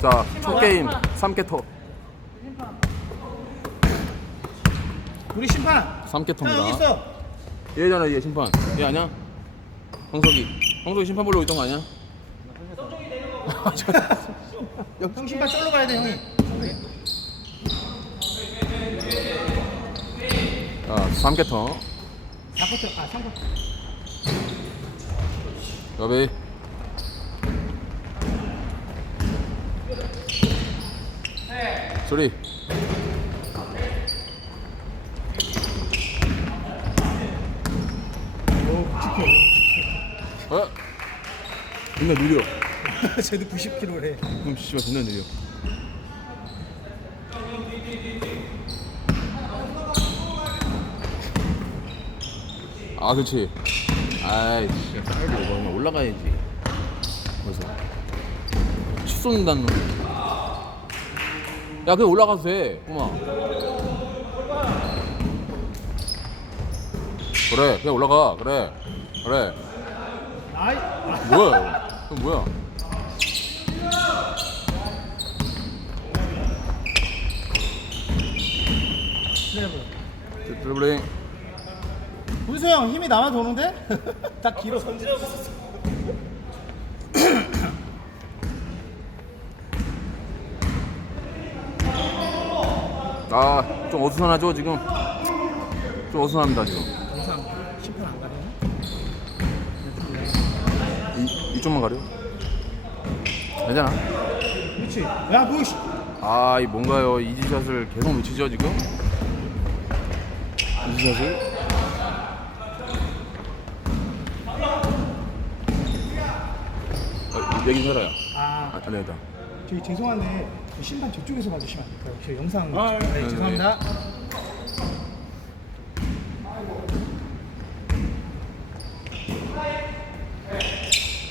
자, 첫 게임 3개터. 우리 심판. 형 여기 3개터입니다. 있어. 얘잖아, 얘 심판. 얘 아니야? 황석이. 황석이 심판 보려고 있던 거 아니야? 형 심판 쫄로 가야 돼 형이. 자, 3개터. 4쿼터 아 3쿼터. 여비. 소리. 어? 존나 느려. 쟤도 90kg래. 그럼 씨발 존나 느려. 아 그렇지. 아이 씨, 사이드 올라가야지. 그래서 치 쏜다는 놈. 야 그냥 올라가도 돼, 꼬마. 그래, 그냥 올라가. 그래, 그래. 아이. 뭐야? 이거 뭐야? 네, 드리블링. 문수 형 힘이 남아 도는데? 딱 길어 손질하고 있었어. 아, 좀 어수선하죠 지금. 좀 어수선합니다 지금. 영상 심판 안 가네. 이 이쪽만 가려. 괜찮아. 그렇지. 야 뭐. 씨. 아, 이 뭔가요? 이지샷을 계속 놓치죠 지금? 이지샷을? 아, 여기 살아요. 아 아, 아니다. 저기 죄송한데 그 심판 저쪽에서 봐주시면 안 될까요? 저 영상. 아, 네, 네, 죄송합니다.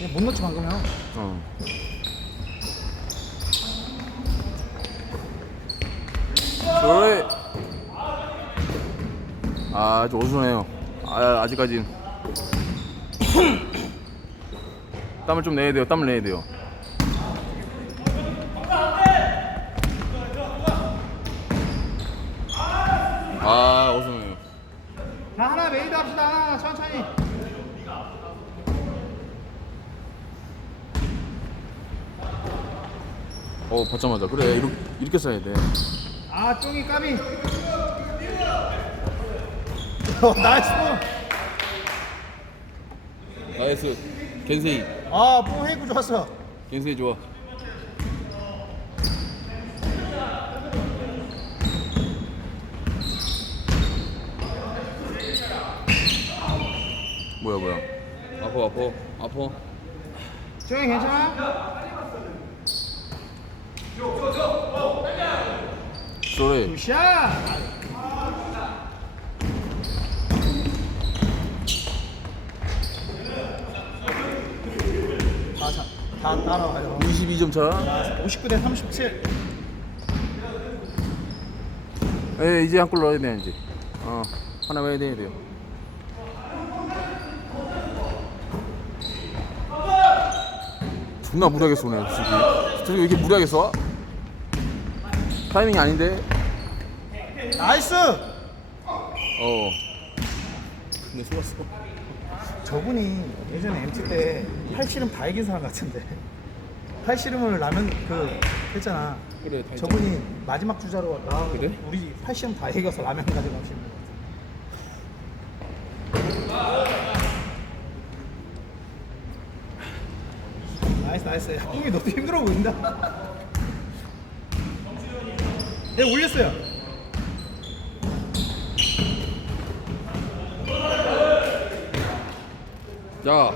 예, 못 넣죠 방금 형. 어. 소리. 아, 좀 어수선해요. 아, 아직까진. 땀을 좀 내야 돼요. 땀을 내야 돼요. 아, 어수선해요. 자 하나 메이드 합시다 하나 하나 천천히. 어, 받자마자. 그래, 이렇게, 이렇게 써야 돼. 아 쫑이 까비. 어, 나이스 볼. 나이스. 겐세이. 아뽕 해구 좋았어. 겐세이 좋아. 뭐야 뭐야 아파 아파 아파 쫑이 괜찮아? 쏘리 굿샷. 다, 자, 다 따라와요. 22점 차 59대 37. 에 이제 한 골 넣어야 돼 이제 어 하나 해야 돼요 존나 무리하게 쏘네 솔직히 솔직히 왜 이렇게 무리하게 쏴? 타이밍이 아닌데 나이스. 어 근데 쏘았어 저분이 예전에 MT 때 팔씨름 다 이긴 사람 같은데. 팔씨름을 라면 그 했잖아. 그래 다 저분이 마지막 주자로 나와 그래? 우리 팔씨름 다 이겨서 라면 가져가시는 나이스. 꿈이 너도 힘들어 보인다. 네 올렸어요. 자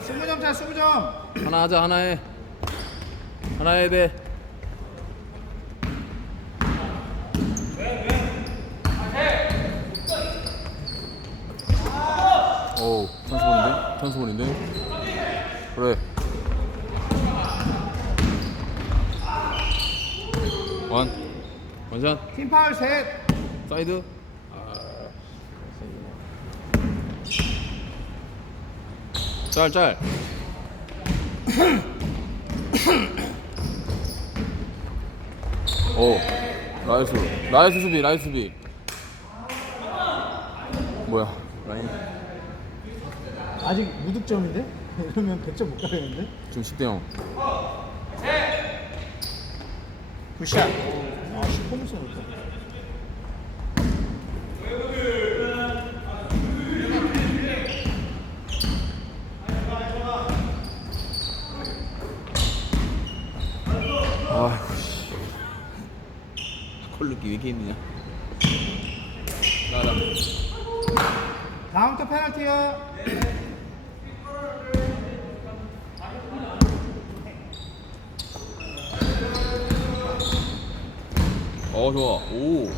20점 차 20점. 하나 하자 하나 해 하나 해야 돼오 찬스볼인데? 찬스볼인데? 그래 원. 원샷. 팀 파울 셋. 사이드. 짤짤. 오 나이스. 나이스 수비 나이스 수비. 뭐야? 라인. 아직 무득점인데? 이러면 100점 못 가겠는데? 지금 10대 0 굿샷. 아, 10홈 쏘니까. 아이고 씨 콜르기 왜 이렇게 있느냐 나나 다음 또 페널티요. 어 좋아 오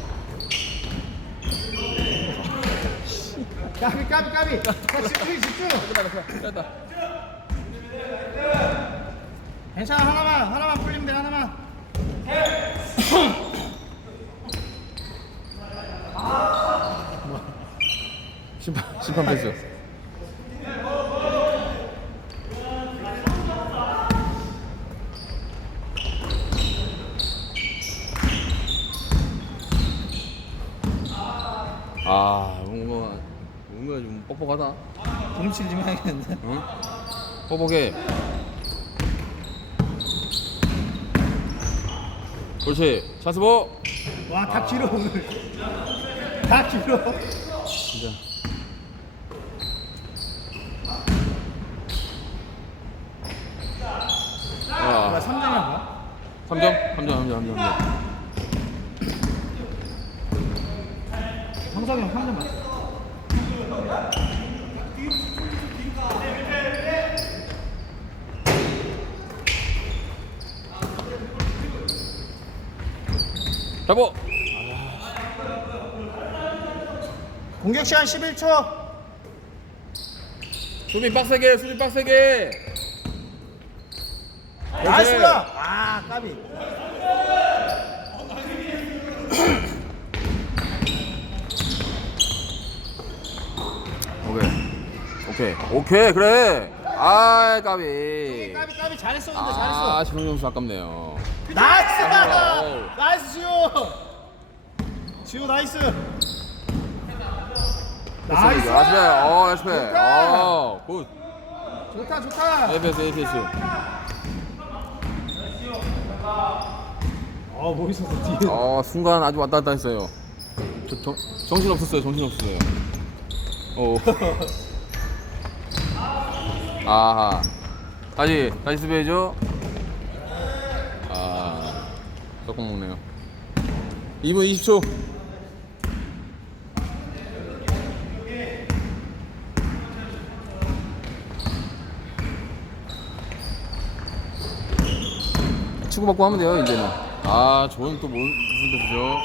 까비, 까비, 까비. 자, 집중, 집중. 됐다 괜찮아, 하나만, 하나만 풀리면 돼, 하나만. 심판 심판 패스 아 뭔가 뭔가 좀 뻑뻑하다 동치를 좀 해야겠는데. 응? 뻑뻑해 그렇지 차스보 와, 다 길어, 오늘. 다 길어. 진짜 아 3점이야, 뭐야? 3점? 3점 3점 3점 형석이 형 3점 맞어. 잡어 공격 시간 11초. 수비 빡세게 수비 빡세게 나이스다. 아, 까비. 오케이 오케이 오케이 그래 아이 까비 까비, 까비. 잘했어, 근데 아 잘했어. 신홍 선수 아깝네요 나이스! 나이스, 지호! 지호, 나이스! 나이스! 나이스 어 나이스 좋다. 어굿 좋다, 좋다! APS APS 어, 멋있었어, 뒤에. 어 순간 아주 왔다 갔다 했어요 저, 정, 정신 없었어요 정신 없었어요 오 아하. 다시 다시 수비해줘. 아 조금 먹네요. 2분 20초. 치고 받고 하면 돼요 이제는. 아 저건 또 뭐, 무슨 패스죠?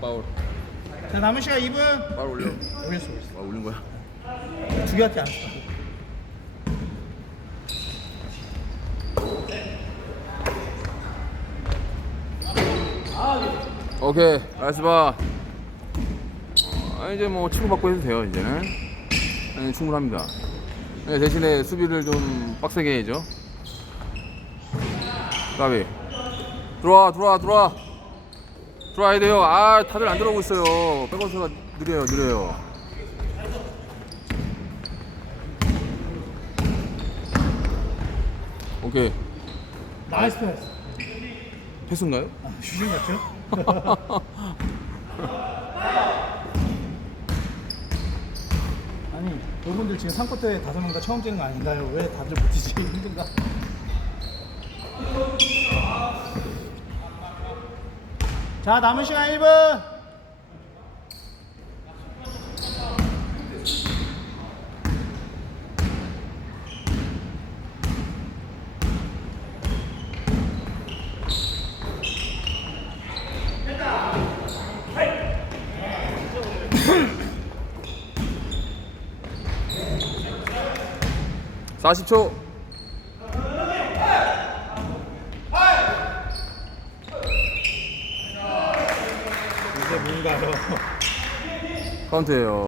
파울. 자, 남은 시간 2분. 파울 올려. 올렸어, 올렸어. 아 올린 거야 두 개밖에 안 했어. 오케이 나이스 봐. 아, 이제 뭐 치고받고 해도 돼요 이제는. 네, 충분합니다. 네, 대신에 수비를 좀 빡세게 해야죠. 까비. 들어와 들어와 들어와. 들어와야 돼요. 아 다들 안 들어오고 있어요. 백원수가 느려요 느려요 오케이 나이스 패스. 패스인가요? 아, 슈팅 같죠? 아니, 여러분들 지금 3쿼터에 다섯 명 다 처음 뛰는 거 아닌가요? 왜 다들 못 뛰지? 힘든가? 자, 남은 시간 1분. 사십 초 이제 뭔가요? 카운트예요